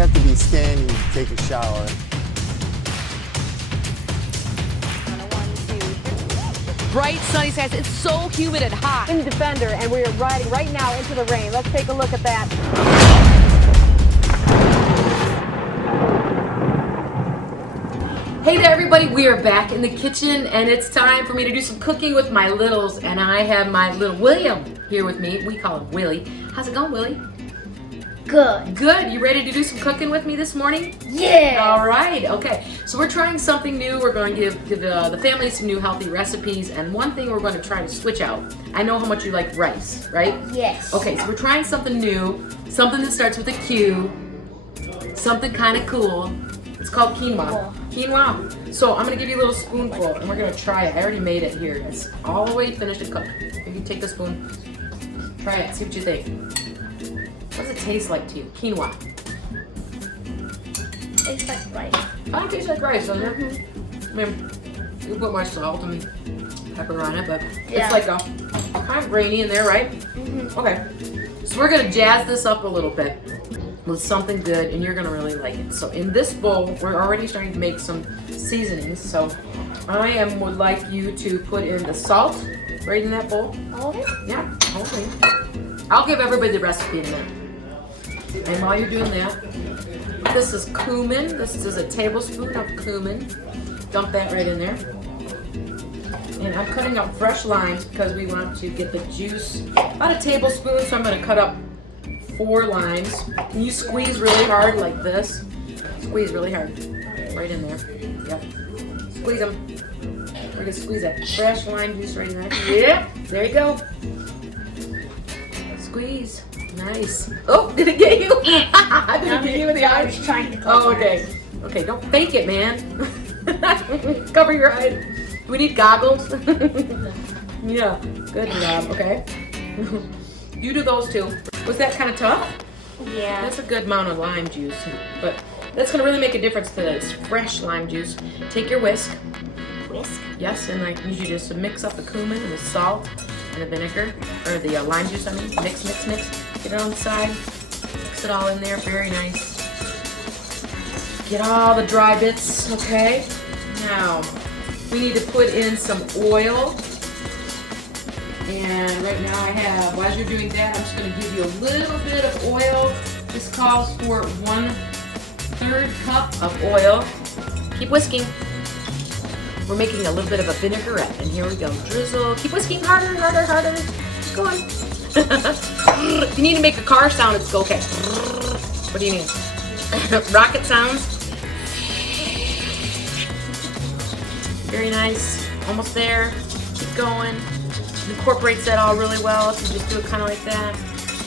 have to be standing to take a shower. Bright sunny skies. It's so humid and hot. In Defender, and we are riding right now into the rain. Let's take a look at that. Hey there everybody, we are back in the kitchen and it's time for me to do some cooking with my littles, and I have my little William here with me. We call him Willie. How's it going, Willie? Good. Good. You ready to do some cooking with me this morning? Yeah. All right. Okay. So we're trying something new. We're going to give the family some new healthy recipes, and one thing we're going to try to switch out. I know how much you like rice, right? Yes. Okay. So we're trying something new, something that starts with a Q, something kind of cool. It's called quinoa. Quinoa. So I'm going to give you a little spoonful, and we're going to try it. I already made it here. It's all the way finished and cooked. If you take the spoon, try it. See what you think. What does it taste like to you? Quinoa. Tastes like rice. Oh, it tastes like rice, doesn't it? I mean, you put more salt and pepper on it, but Yeah. it's like a kind of grainy in there, right? Okay. So we're going to jazz this up a little bit with something good, and you're going to really like it. So in this bowl, we're already starting to make some seasonings. So I would like you to put in the salt right in that bowl. All of it? Yeah, okay. I'll give everybody the recipe in a minute. And while you're doing that, this is cumin. This is a tablespoon of cumin. Dump that right in there. And I'm cutting up fresh limes because we want to get the juice. About a tablespoon, so I'm going to cut up 4 limes. Can you squeeze really hard like this? Squeeze really hard. Right in there. Yep. Squeeze them. We're going to squeeze that fresh lime juice right in there. Yep. There you go. Squeeze. Nice. Oh, did it get you? Did it get you in the I eyes? was trying to cover Oh, okay. Okay, don't fake it, man. Cover your eyes. Do we need goggles? Yeah, good job, okay. You do those too. Was that kind of tough? Yeah. That's a good amount of lime juice, but that's gonna really make a difference to this fresh lime juice. Take your whisk. Whisk. Yes, and I need you just to mix up the cumin and the salt and the vinegar, or the lime juice, I mean. Mix, mix, mix. Get it on the side. Mix it all in there, very nice. Get all the dry bits, okay? Now, we need to put in some oil. And right now I have, while you're doing that, I'm just gonna give you a little bit of oil. This calls for 1/3 cup of oil. Keep whisking. We're making a little bit of a vinaigrette, and here we go. Drizzle. Keep whisking harder, harder, harder. Keep going. If you need to make a car sound, it's okay. What do you mean? Rocket sounds. Very nice. Almost there. Keep going. Incorporates that all really well. If you just do it kind of like that,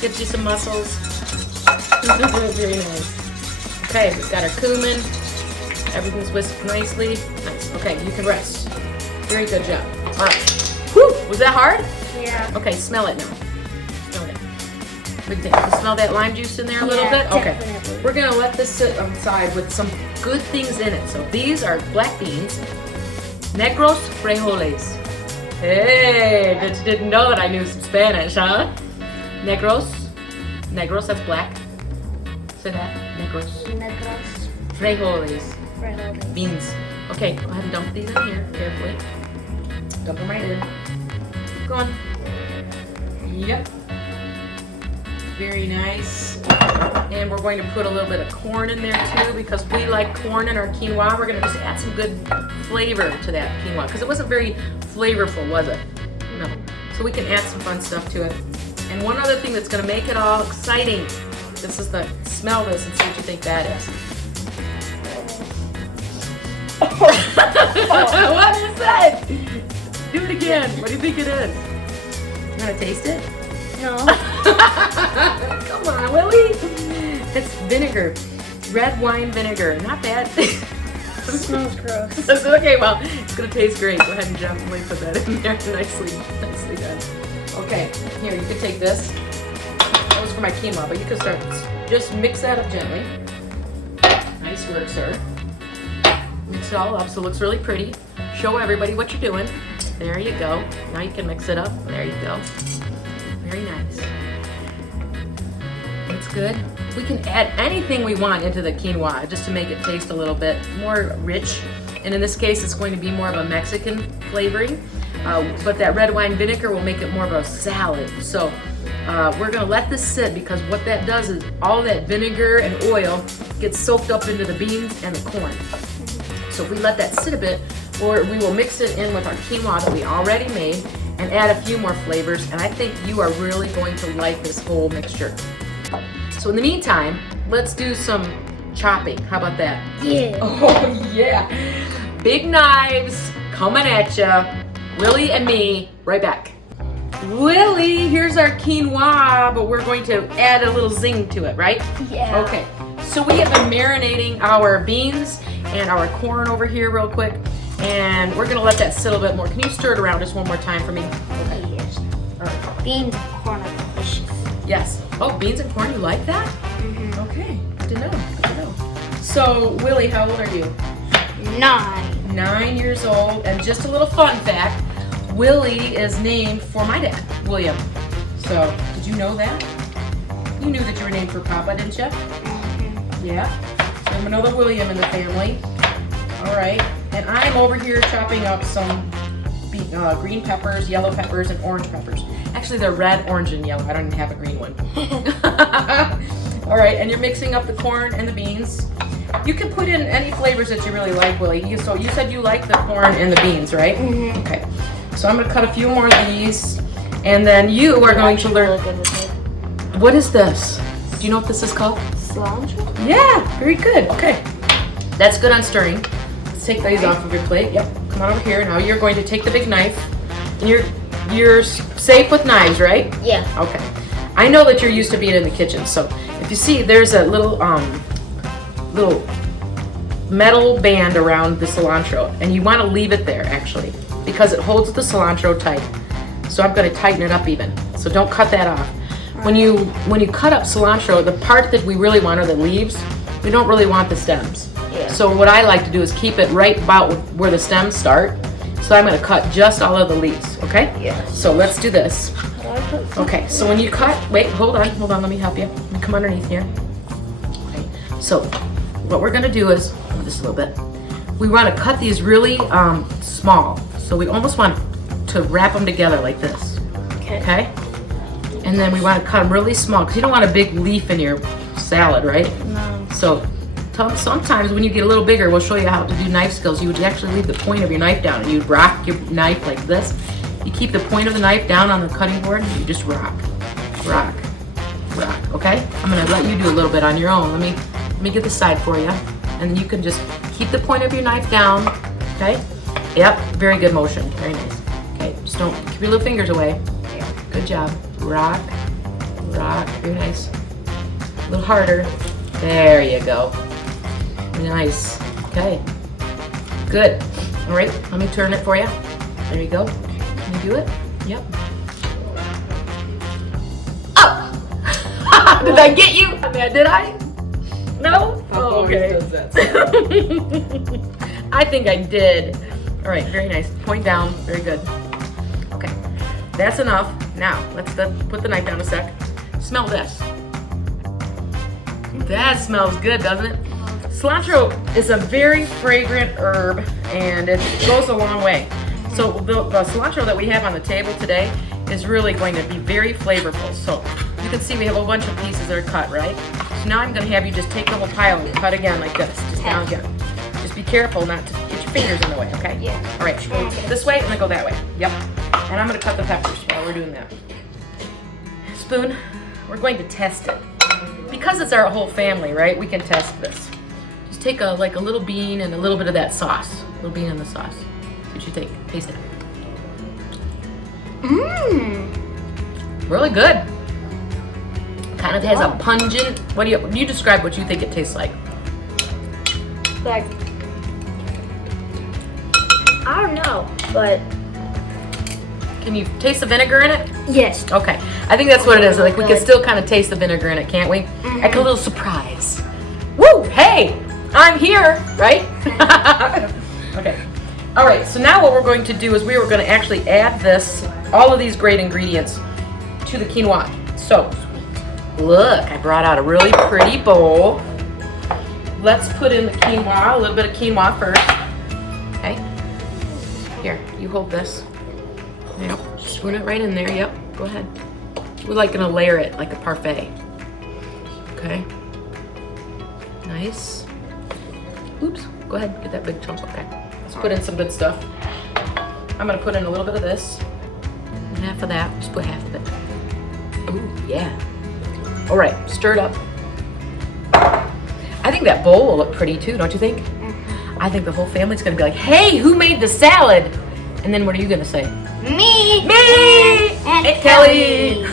gives you some muscles. Very nice. Okay, we've got our cumin. Everything's whisked nicely. Nice. Okay, you can rest. Very good job. All right. Whew, was that hard? Yeah. Okay, smell it now. Smell it. What do you think? You smell that lime juice in there a little bit? Okay. Definitely. We're gonna let this sit on the side with some good things in it. So these are black beans, negros frijoles. Hey, bet you didn't know that I knew some Spanish, huh? Negros, negros, that's black. Say that, negros. Negros. Frijoles, Frijoles. beans. Okay, go ahead and dump these in here carefully. Dump them right in. Keep going. Yep. Very nice. And we're going to put a little bit of corn in there too, because we like corn in our quinoa. We're going to just add some good flavor to that quinoa, because it wasn't very flavorful, was it? No. So we can add some fun stuff to it. And one other thing that's going to make it all exciting. This is the, smell this and see what you think that is. What is that? Do it again. What do you think it is? You want to taste it? No. Come on, Willie. It's vinegar. Red wine vinegar. Not bad. It smells gross. Okay, well, it's going to taste great. Go ahead and gently put that in there. Nicely done. Okay, here, you can take this. That was for my quinoa, but you can start this. Just mix that up gently. Nice work, sir. Mix it all up so it looks really pretty. Show everybody what you're doing. There you go. Now you can mix it up. There you go. Very nice. That's good. We can add anything we want into the quinoa just to make it taste a little bit more rich. And in this case, it's going to be more of a Mexican flavoring. But that red wine vinegar will make it more of a salad. So we're gonna let this sit, because what that does is all that vinegar and oil gets soaked up into the beans and the corn. So if we let that sit a bit, or we will mix it in with our quinoa that we already made and add a few more flavors, and I think you are really going to like this whole mixture. So in the meantime, let's do some chopping. How about that? Yeah. Oh yeah. Big knives coming at ya. Willie and me, right back. Willie, here's our quinoa, but we're going to add a little zing to it, right? Yeah. Okay, so we have been marinating our beans and our corn over here real quick, and we're gonna let that sit a little bit more. Can you stir it around just one more time for me? Okay. Yes. All right. Beans and corn are delicious. Yes. Oh, beans and corn, you like that? Mm-hmm. Okay, good to know, good to know. So, Willie, how old are you? 9. 9 years old, and just a little fun fact, Willie is named for my dad, William. So, did you know that? You knew that you were named for Papa, didn't you? Mm-hmm. Yeah. So I'm another William in the family. All right, and I'm over here chopping up some green peppers, yellow peppers, and orange peppers. Actually, they're red, orange, and yellow. I don't even have a green one. All right, and you're mixing up the corn and the beans. You can put in any flavors that you really like, Willie. So you said you like the corn and the beans, right? Mm-hmm. Okay. So I'm going to cut a few more of these, and then you are going to learn. What is this? Do you know what this is called? Cilantro? Yeah, very good. Okay. That's good on stirring. Let's take these off of your plate. Yep. Come on over here. Now you're going to take the big knife. And you're safe with knives, right? Yeah. Okay. I know that you're used to being in the kitchen, so if you see, there's a little metal band around the cilantro, and you want to leave it there actually, because it holds the cilantro tight. So I'm going to tighten it up even. So don't cut that off. When you cut up cilantro, the part that we really want are the leaves. We don't really want the stems. Yeah. So what I like to do is keep it right about where the stems start. So I'm going to cut just all of the leaves, okay? Yeah. So let's do this. Okay, so when you cut, wait, hold on, let me help you. Let me come underneath here. Okay, so what we're going to do is, just a little bit, we want to cut these really small. So we almost want to wrap them together like this, okay? And then we want to cut them really small, because you don't want a big leaf in your salad, right? No. So sometimes when you get a little bigger, we'll show you how to do knife skills. You would actually leave the point of your knife down, and you'd rock your knife like this. You keep the point of the knife down on the cutting board, and you just rock, rock, rock, okay? I'm gonna let you do a little bit on your own. Let me get the side for you, and then you can just keep the point of your knife down, okay? Yep, very good motion, very nice. Okay, just don't, keep your little fingers away. Good job. Rock, rock, very nice. A little harder. There you go. Nice, okay. Good. All right, let me turn it for you. There you go. Can you do it? Yep. Oh! Did I get you? Did I? No? Oh, okay. I think I did. All right, very nice. Point down. Very good. Okay, that's enough. Now, let's put the knife down a sec. Smell this. That smells good, doesn't it? Cilantro is a very fragrant herb, and it goes a long way. So the cilantro that we have on the table today is really going to be very flavorful. So you can see we have a bunch of pieces that are cut, right? So now I'm going to have you just take the whole pile and cut again like this, just down again. Just be careful not to get your fingers in the way, okay? Yeah. All right, go this way and then go that way. Yep. And I'm going to cut the peppers while we're doing that. Spoon, we're going to test it. Because it's our whole family, right? We can test this. Just take a little bean and a little bit of that sauce. A little bean in the sauce. See what you take. Taste it. Mmm. Really good. Kind of has a pungent. What do you describe what you think it tastes like? Like, I don't know, but Can you taste the vinegar in it? yes. Okay, I think that's what it is. Like we can still kind of taste the vinegar in it, can't we? Like a little surprise. Woo! Hey, I'm here, right? Okay. All right. So now what we're going to do is we were going to actually add all of these great ingredients to the quinoa. So Look, I brought out a really pretty bowl. Let's put in the quinoa, a little bit of quinoa first. Okay. Here, you hold this. Yep. Spoon it right in there. Yep. Go ahead. We're like gonna layer it like a parfait. Okay. Nice. Oops. Go ahead. Get that big chunk. Okay. Let's put in some good stuff. I'm gonna put in a little bit of this. And half of that. Just put half of it. Ooh, yeah. All right. Stir it up. I think that bowl will look pretty too, don't you think? I think the whole family's gonna be like, hey, who made the salad? And then what are you gonna say? Me! And Kelly!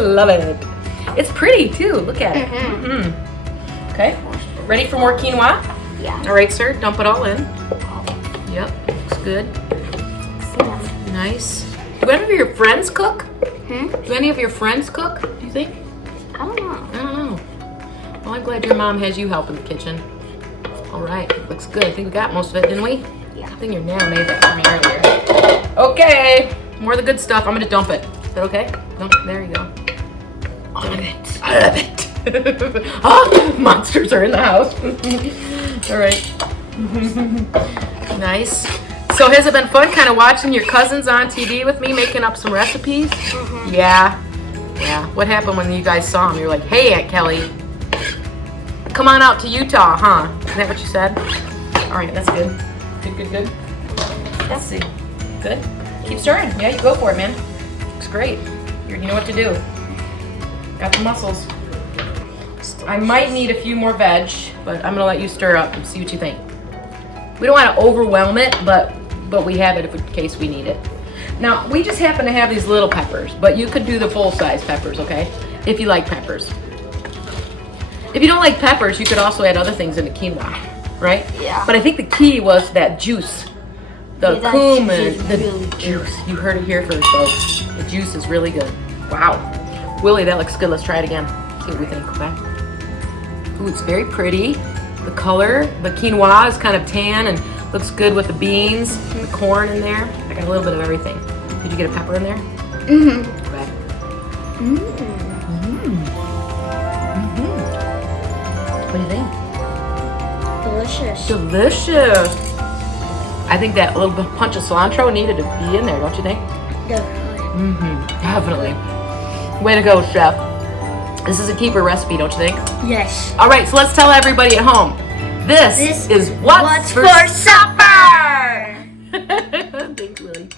Love it. It's pretty too, look at it. Okay, ready for more quinoa? Yeah. All right, sir, dump it all in. Yep, looks good. Nice. Do any of your friends cook? Do any of your friends cook, do you think? I don't know. I don't know. Well, I'm glad your mom has you help in the kitchen. All right, looks good. I think we got most of it, didn't we? Yeah. I think your Nana made that for me earlier. Okay, more of the good stuff. I'm gonna dump it. Is that okay? Dump it. There you go. All of it. I love it. Oh, monsters are in the house. All right. Nice. So has it been fun kind of watching your cousins on TV with me making up some recipes? Yeah. Yeah. What happened when you guys saw them? You're like, hey, Aunt Kelly, come on out to Utah, huh? Is that what you said? All right, that's good. Good. Let's see. Good. Keep stirring. Yeah, you go for it, man. Looks great. You know what to do. Got the muscles. I might need a few more veg, but I'm gonna let you stir up and see what you think. We don't want to overwhelm it, but we have it in case we need it. Now, we just happen to have these little peppers, but you could do the full-size peppers, okay? If you like peppers. If you don't like peppers, you could also add other things in the quinoa, right? Yeah. But I think the key was that juice. The Yeah, that cumin, juice is the really good. juice. You heard it here first, folks. The juice is really good. Wow. Willie, that looks good. Let's try it again. See what we think, okay? Ooh, it's very pretty. The color, the quinoa is kind of tan and looks good with the beans, the corn in there. I got a little bit of everything. Did you get a pepper in there? Okay. What do you think? Delicious. Delicious. I think that little punch of cilantro needed to be in there, don't you think? Definitely. Definitely. Way to go, chef. This is a keeper recipe, don't you think? Yes. All right, so let's tell everybody at home. This is what's for supper. Thanks, Lily.